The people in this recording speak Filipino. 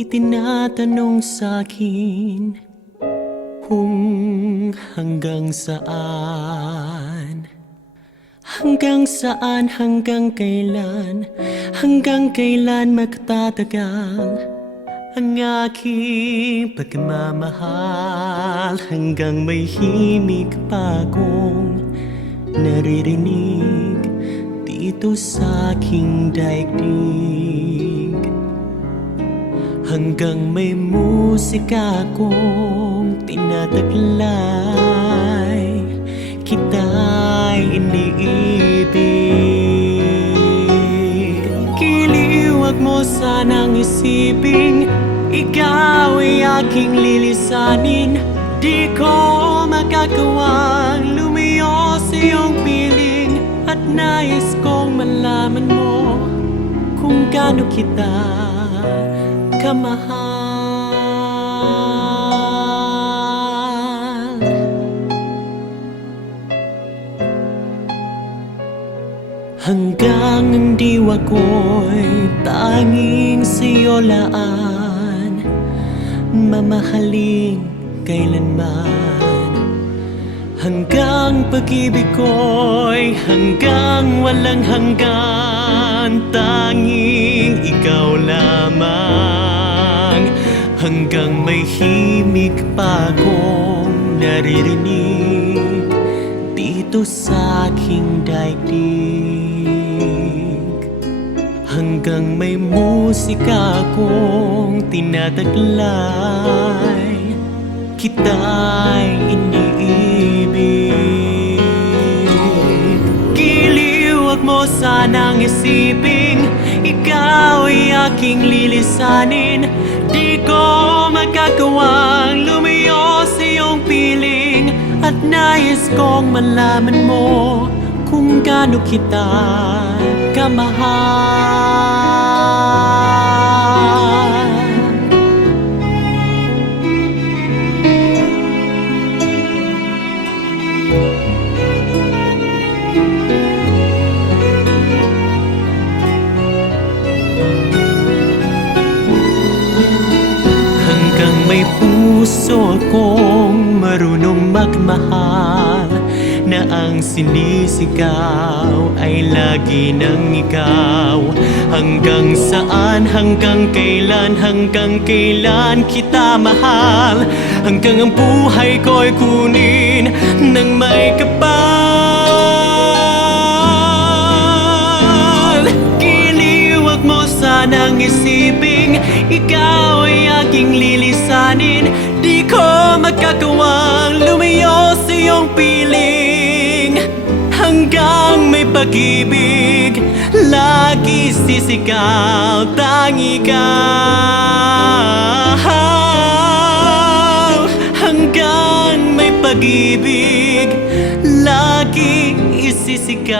itinatanong sa'kin kung hanggang saan. Hanggang saan, hanggang kailan magtatagal ang aking pagmamahal. Hanggang may himig pa akong naririnig dito sa aking daigdig. Hanggang may musika akong tinataglay, kita'y iniibig. Giliw, wag mo sanang isiping ikaw ay aking lilisanin. Di ko magagawang lumayo sa iyong piling, at nais kong malaman mo kung gaano kita kamahal. Hanggang ang diwa ko'y tanging sa'yo laan, mamahalin kailanman. Hanggang pag-ibig ko'y hanggang walang hanggan, tanging ikaw lamang. Hanggang may himig pa akong naririnig dito sa aking daigdig. Hanggang may musika akong tinataglay, kita'y iniibig. Giliw, wag mo sanang isiping ikaw ay aking lilisanin. Di ko magagawang lumayo sa iyong piling, at nais kong malaman mo kung gaano kita kamahal. Hanggang may puso akong marunong magmahal, na ang sinisigaw ay lagi ng ikaw. Hanggang saan, hanggang kailan kita mahal. Hanggang ang buhay ko'y kunin ng may kapal. Giliw, wag mo sanang isiping ikaw ay aking lilisanin. Di ko magagawang lumayo sa iyong piling. Hanggang may pag-ibig lagi sisigaw, tangi ka. Hanggang may pag-ibig lagi isisigaw.